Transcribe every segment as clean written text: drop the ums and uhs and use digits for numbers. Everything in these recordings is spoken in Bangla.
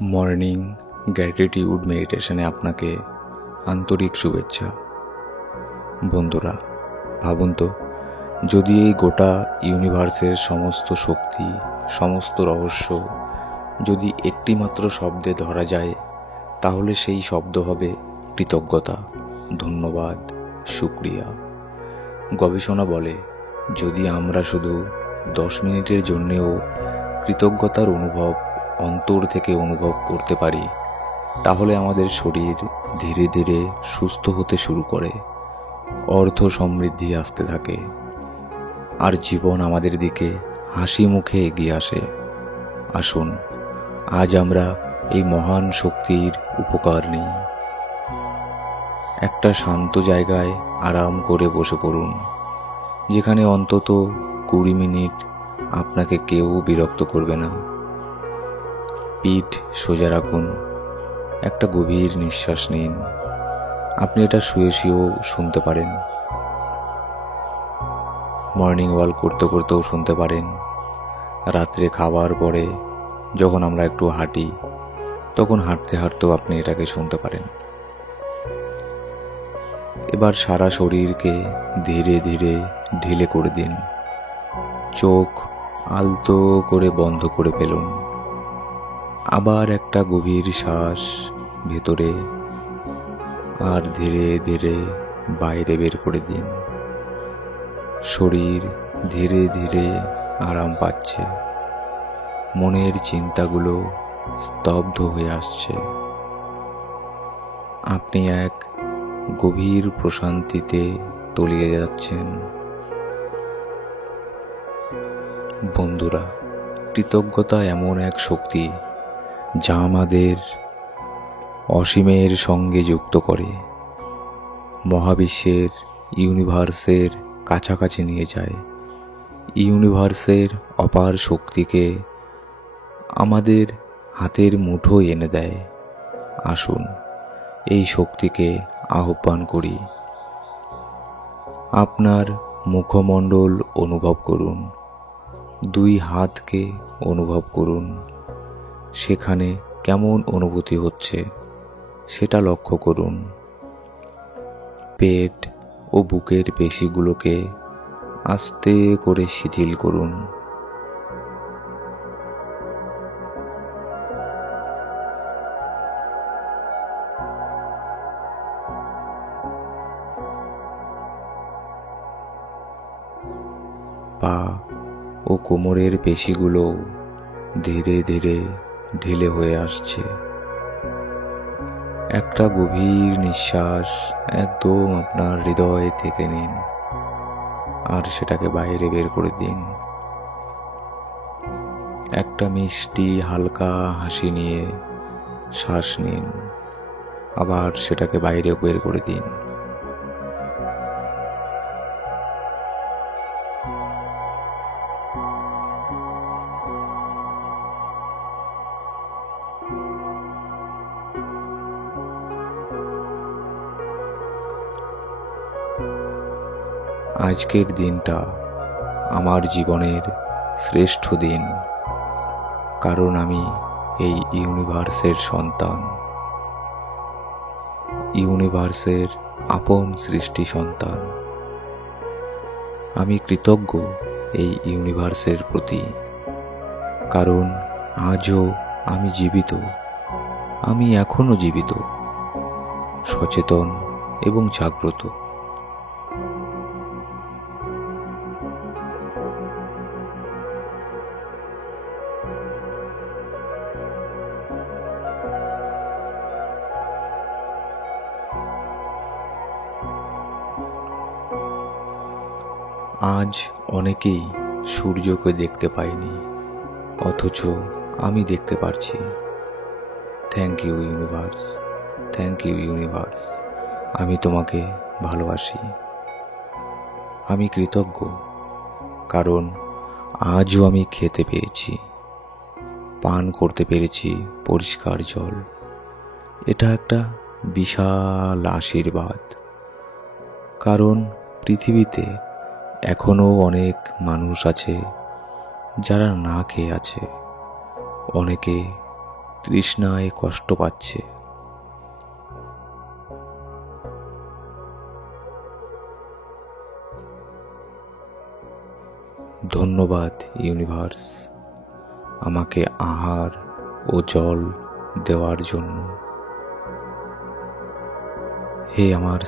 মর্নিং গ্র্যাটিটিউড মেডিটেশনে আপনাকে আন্তরিক শুভেচ্ছা। বন্ধুরা, ভাবুন তো, যদি এই গোটা ইউনিভার্সের সমস্ত শক্তি, সমস্ত রহস্য যদি একটি মাত্র শব্দে ধরা যায়, তাহলে সেই শব্দ হবে কৃতজ্ঞতা, ধন্যবাদ, শুকরিয়া। গবেষণা বলে, যদি আমরা শুধু 10 মিনিটের জন্যেও কৃতজ্ঞতার অনুভব অন্তর থেকে অনুভব করতে পারি, তাহলে আমাদের শরীর ধীরে ধীরে সুস্থ হতে শুরু করে, অর্থ সমৃদ্ধি আসতে থাকে, আর জীবন আমাদের দিকে হাসি মুখে এগিয়ে আসে। আসুন, আজ আমরা এই মহান শক্তির উপকার নিই। একটা শান্ত জায়গায় আরাম করে বসে পড়ুন, যেখানে অন্তত 20 মিনিট আপনাকে কেউ বিরক্ত করবে না। পিঠ সোজা রাখুন, একটা গভীর নিঃশ্বাস নিন। আপনি এটা শুয়ে শুয়েও শুনতে পারেন, মর্নিং ওয়াক করতে করতেও শুনতে পারেন, রাত্রে খাবার পরে যখন আমরা একটু হাঁটি তখন হাঁটতে হাঁটতেও আপনি এটাকে শুনতে পারেন। এবার সারা শরীরকে ধীরে ধীরে ঢিলে করে দিন। চোখ আলতো করে বন্ধ করে ফেলুন। আবার একটা গভীর শ্বাস ভেতরে আর ধীরে ধীরে বাইরে বের করে দিন। শরীর ধীরে ধীরে আরাম পাচ্ছে, মনের চিন্তাগুলো স্তব্ধ হয়ে আসছে। আপনি এক গভীর প্রশান্তিতে তলিয়ে যাচ্ছেন। বন্ধুরা, কৃতজ্ঞতা এমন এক শক্তি যা আমাদের অসীমের সঙ্গে যুক্ত করে, মহাবিশ্বের, ইউনিভার্সের কাছাকাছি নিয়ে যায়। ইউনিভার্সের অপার শক্তিকে আমাদের হাতের মুঠোয় এনে দেয়। আসুন, এই শক্তিকে আহ্বান করি। আপনার মুখমণ্ডল অনুভব করুন, 2 হাতকে অনুভব করুন। সেখানে কেমন অনুভূতি হচ্ছে সেটা লক্ষ্য করুন। পেট ও বুকের পেশিগুলোকে আস্তে করে শিথিল করুন। পা ও কোমরের পেশিগুলো ধীরে ধীরে ঢিলে হয়ে আসছে। একটা গভীর নিঃশ্বাস একদম আপনার হৃদয় থেকে নিন আর সেটাকে বাইরে বের করে দিন। একটা মিষ্টি হালকা হাসি নিয়ে শ্বাস নিন, আবার সেটাকে বাইরে বের করে দিন। আজকের দিনটা আমার জীবনের শ্রেষ্ঠ দিন, কারণ আমি এই ইউনিভার্সের সন্তান, ইউনিভার্সের আপন সৃষ্টি সন্তান। আমি কৃতজ্ঞ এই ইউনিভার্সের প্রতি, কারণ আজও আমি জীবিত। আমি এখনো জীবিত, সচেতন এবং জাগ্রত। আজ অনেকেই সূর্যকে দেখতে পায়নি, অথচ আমি দেখতে পারছি। Thank you universe, thank you universe. আমি তোমাকে ভালোবাসি। আমি কৃতজ্ঞ, কারণ আজও আমি খেতে পেরেছি, পান করতে পেরেছি পরিষ্কার জল। এটা একটা বিশাল আশীর্বাদ, কারণ পৃথিবীতে এখনও অনেক মানুষ আছে যারা না খেয়ে আছে। অনেকে তৃষ্ণায় কষ্ট পাচ্ছে। ধন্যবাদ ইউনিভার্স, আমাকে আহার ও জল দেওয়ার জন্য। হে আমার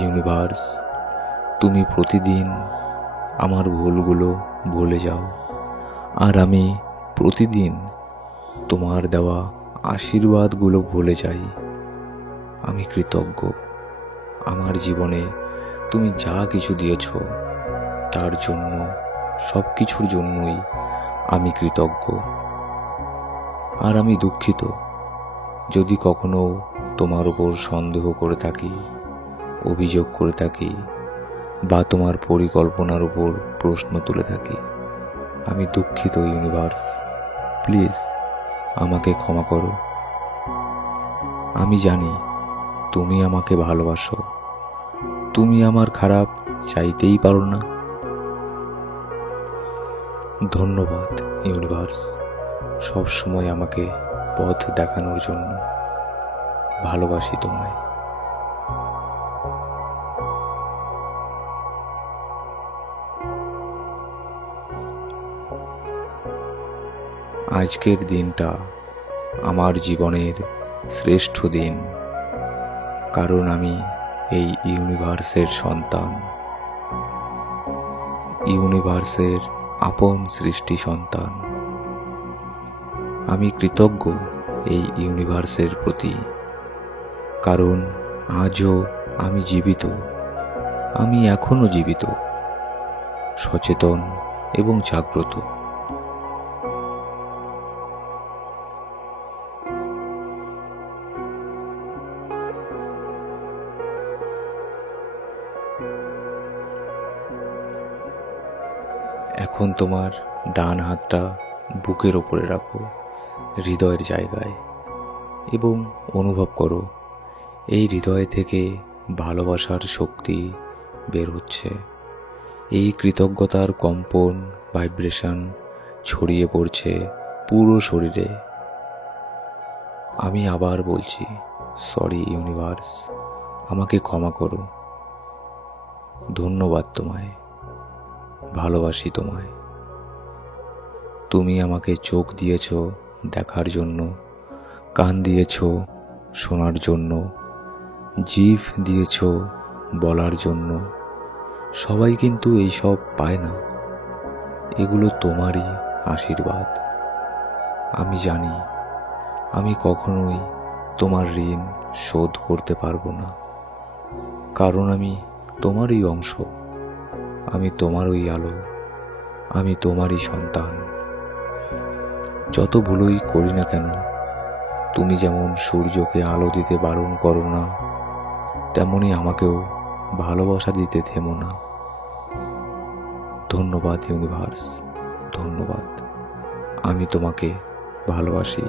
ইউনিভার্স, তুমি প্রতিদিন আমার ভুলগুলো ভুলে যাও, আর আমি প্রতিদিন তোমার দেওয়া আশীর্বাদগুলো ভুলে যাই। আমি কৃতজ্ঞ, আমার জীবনে তুমি যা কিছু দিয়েছ তার জন্য, সব কিছুর জন্যই আমি কৃতজ্ঞ। আর আমি দুঃখিত যদি কখনো তোমার উপর সন্দেহ করে থাকি, অভিযোগ করে থাকি, বা তোমার পরিকল্পনার উপর প্রশ্ন তুলে থাকি। আমি দুঃখিত ইউনিভার্স, প্লিজ আমাকে ক্ষমা করো। আমি জানি তুমি আমাকে ভালোবাসো, তুমি আমার খারাপ চাইতেই পারো না। ধন্যবাদ ইউনিভার্স, সবসময় আমাকে পথ দেখানোর জন্য। ভালোবাসি তোমায়। আজকের দিনটা আমার জীবনের শ্রেষ্ঠ দিন, কারণ আমি এই ইউনিভার্সের সন্তান, ইউনিভার্সের আপন সৃষ্টি সন্তান। আমি কৃতজ্ঞ এই ইউনিভার্সের প্রতি, কারণ আজও আমি জীবিত। আমি এখনো জীবিত, সচেতন এবং জাগ্রত। এখন তোমার ডান হাতটা বুকের ওপরে রাখো, হৃদয়ের জায়গায়, এবং অনুভব করো এই হৃদয় থেকে ভালোবাসার শক্তি বের হচ্ছে। এই কৃতজ্ঞতার কম্পন, ভাইব্রেশন ছড়িয়ে পড়ছে পুরো শরীরে। আমি আবার বলছি, সরি ইউনিভার্স, আমাকে ক্ষমা করো। ধন্যবাদ তোমায়, ভালোবাসি তোমায়। তুমি আমাকে চোখ দিয়েছ দেখার জন্য, কান দিয়েছ শোনার জন্য, জিভ দিয়েছ বলার জন্য। সবাই কিন্তু এইসব পায় না, এগুলো তোমারই আশীর্বাদ। আমি জানি আমি কখনোই তোমার ঋণ শোধ করতে পারবো না, কারণ আমি তোমারই অংশ, আমি তোমারই আলো, আমি তোমারই সন্তান। যত ভুলই করি না কেন, তুমি যেমন সূর্যকে আলো দিতে বারণ করো না, তেমনি আমাকেও ভালোবাসা দিতে থেমো না। ধন্যবাদ ইউনিভার্স, ধন্যবাদ। আমি তোমাকে ভালোবাসি।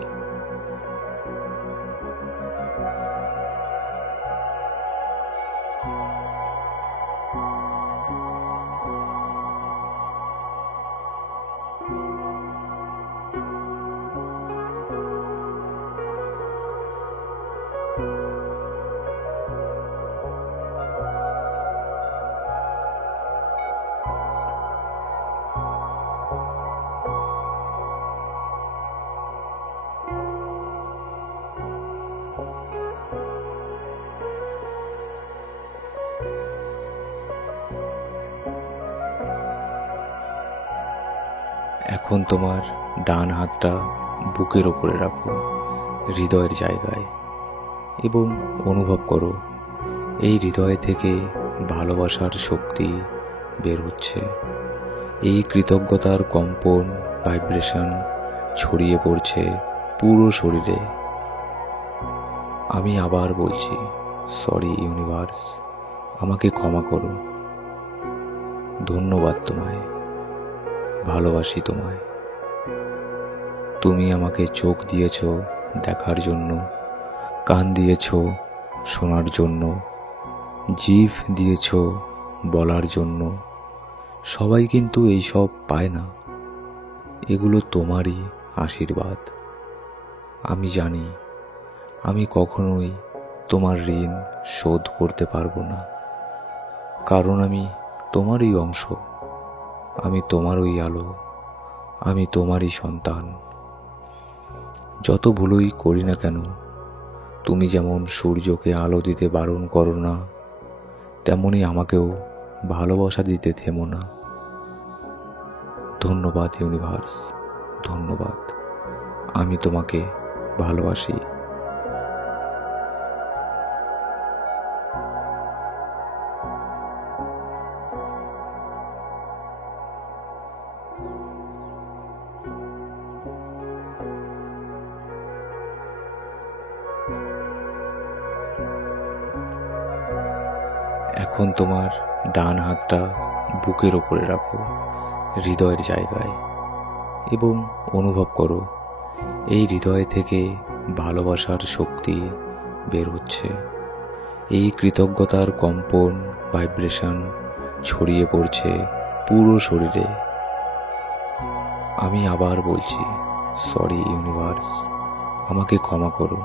এখন তোমার ডান হাতটা বুকের ওপরে রাখো, হৃদয়ের জায়গায়, এবং অনুভব করো এই হৃদয় থেকে ভালোবাসার শক্তি বের হচ্ছে। এই কৃতজ্ঞতার কম্পন, ভাইব্রেশন ছড়িয়ে পড়ছে পুরো শরীরে। আমি আবার বলছি, সরি ইউনিভার্স, আমাকে ক্ষমা করো। ধন্যবাদ তোমায়, ভালোবাসি তোমায়। তুমি আমাকে চোখ দিয়েছ দেখার জন্য, কান দিয়েছ শোনার জন্য, জিভ দিয়েছ বলার জন্য। সবাই কিন্তু এইসব পায় না, এগুলো তোমারই আশীর্বাদ। আমি জানি আমি কখনোই তোমার ঋণ শোধ করতে পারবো না, কারণ আমি তোমারই অংশ, আমি তোমারই আলো, আমি তোমারই সন্তান। যত ভুলই করি না কেন, তুমি যেমন সূর্যকে আলো দিতে বারণ করো না, তেমনি আমাকেও ভালোবাসা দিতে থেমো না। ধন্যবাদ ইউনিভার্স, ধন্যবাদ। আমি তোমাকে ভালোবাসি। এখন তোমার ডান হাতটা বুকের ওপরে রাখো, হৃদয়ের জায়গায়, এবং অনুভব করো এই হৃদয় থেকে ভালোবাসার শক্তি বের হচ্ছে। এই কৃতজ্ঞতার কম্পন, ভাইব্রেশন ছড়িয়ে পড়ছে পুরো শরীরে। আমি আবার বলছি, সরি ইউনিভার্স, আমাকে ক্ষমা করো।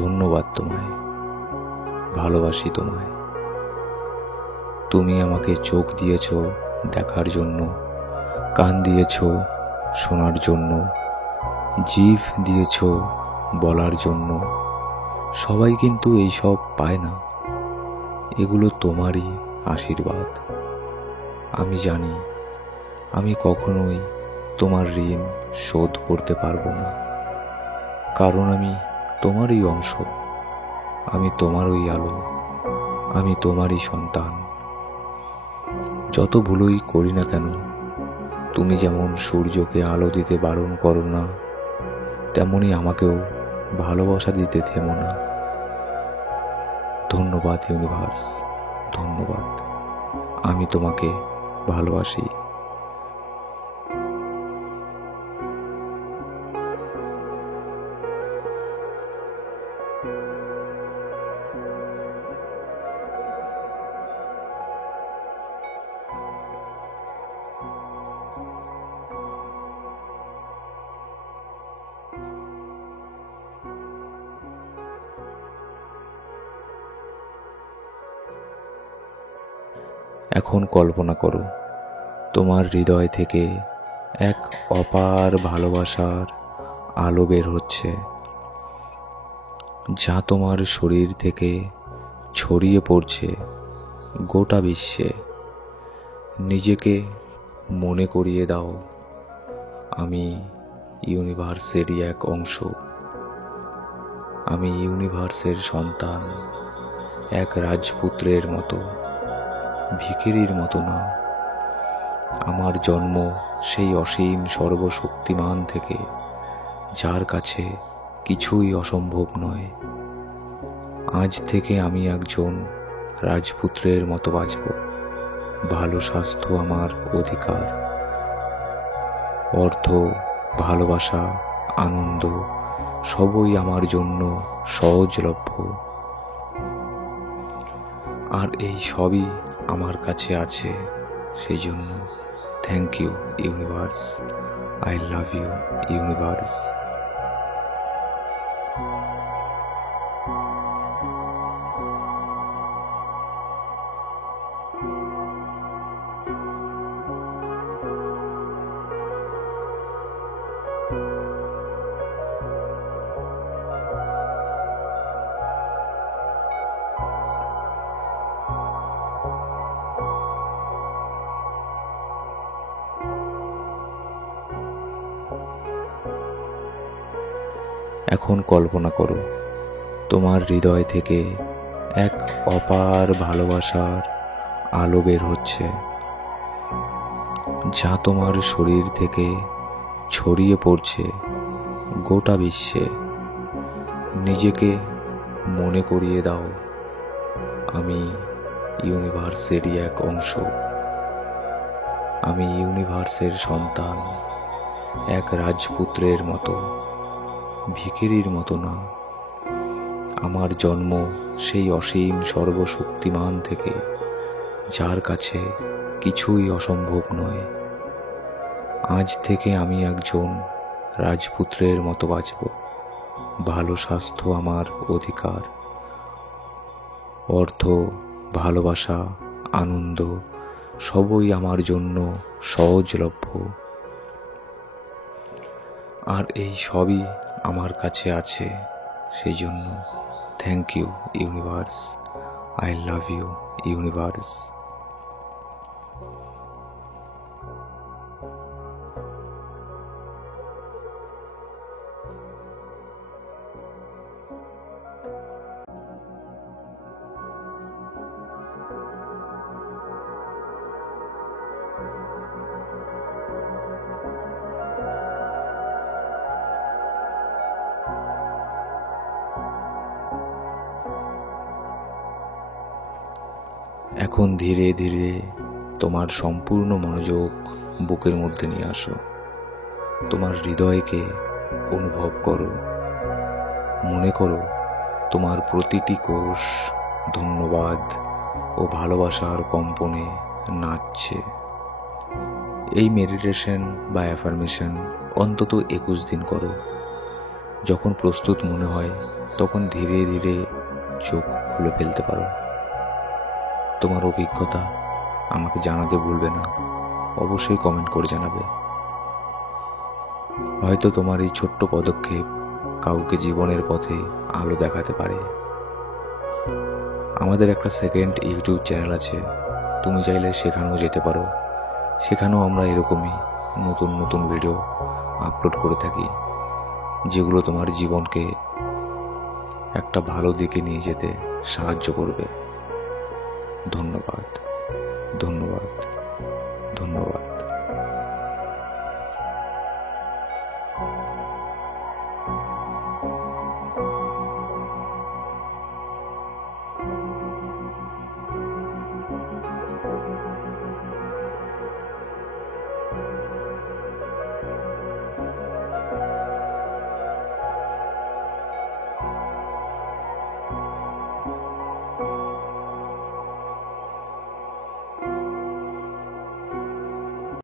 ধন্যবাদ তোমায়, ভালোবাসি তোমায়। তুমি আমাকে চোখ দিয়েছ দেখার জন্য, কান দিয়েছ শোনার জন্য, জিভ দিয়েছ বলার জন্য। সবাই কিন্তু এইসব পায় না, এগুলো তোমারই আশীর্বাদ। আমি জানি আমি কখনোই তোমার ঋণ শোধ করতে পারবো না, কারণ আমি তোমারই অংশ, আমি তোমারই আলো, আমি তোমারই সন্তান। যত ভুলই করি না কেন, তুমি যেমন সূর্যকে আলো দিতে বারণ করো না, তেমনি আমাকেও ভালোবাসা দিতে থেমো না। ধন্যবাদ ইউনিভার্স, ধন্যবাদ। আমি তোমাকে ভালোবাসি। এখন কল্পনা করো তোমার হৃদয় থেকে এক অপার ভালোবাসার আলো বের হচ্ছে, যা তোমার শরীর থেকে ছড়িয়ে পড়ছে গোটা বিশ্বে। নিজেকে মনে করিয়ে দাও, আমি ইউনিভার্সেরই এক অংশ, আমি ইউনিভার্সের সন্তান, এক রাজপুত্রের মতো, ভিখিরির মতো না। আমার জন্ম সেই অসীম সর্বশক্তিমান থেকে, যার কাছে কিছুই অসম্ভব নয়। আজ থেকে আমি একজন রাজপুত্রের মতো বাঁচব। ভালো স্বাস্থ্য আমার অধিকার, অর্থ, ভালোবাসা, আনন্দ সবই আমার জন্য সহজলভ্য। আর এই সবই আমার কাছে আছে, সেই জন্য thank you universe. I love you universe. এখন কল্পনা করো তোমার হৃদয় থেকে এক অপার ভালোবাসার আলো বের হচ্ছে, যা তোমার শরীর থেকে ছড়িয়ে পড়ছে গোটা বিশ্বে। নিজেকে মনে করিয়ে দাও, আমি ইউনিভার্সেরই এক অংশ, আমি ইউনিভার্সের সন্তান, এক রাজপুত্রের মতো, ভিখিরির মতো না। আমার জন্ম সেই অসীম সর্বশক্তিমান থেকে, যার কাছে কিছুই অসম্ভব নয়। আজ থেকে আমি একজন রাজপুত্রের মতো বাঁচব। ভালো স্বাস্থ্য আমার অধিকার। অর্থ, ভালোবাসা, আনন্দ সবই আমার জন্য সহজলভ্য। আর এই সবই আমার কাছে আছে। সেই জন্য thank you universe. I love you universe. এখন ধীরে ধীরে তোমার সম্পূর্ণ মনোযোগ বুকের মধ্যে নিয়ে আসো। তোমার হৃদয়কে অনুভব করো। মনে করো তোমার প্রতিটি কোষ ধন্যবাদ ও ভালোবাসার কম্পনে নাচছে। এই মেডিটেশন বা অ্যাফার্মেশন অন্তত 21 দিন করো। যখন প্রস্তুত মনে হয় তখন ধীরে ধীরে চোখ খুলে ফেলতে পারো। তোমার অভিজ্ঞতা আমাকে জানাতে ভুলবে না। অবশ্যই কমেন্ট করে জানাবে। হয়তো তোমার এই ছোট্ট পদক্ষেপ কাউকে জীবনের পথে আলো দেখাতে পারে। আমাদের একটা সেকেন্ড ইউটিউব চ্যানেল আছে, তুমি চাইলে সেখানেও যেতে পারো। সেখানেও আমরা এরকমই নতুন নতুন ভিডিও আপলোড করে থাকি, যেগুলো তোমার জীবনকে একটা ভালো দিকে নিয়ে যেতে সাহায্য করবে। ধন্যবাদ, ধন্যবাদ, ধন্যবাদ।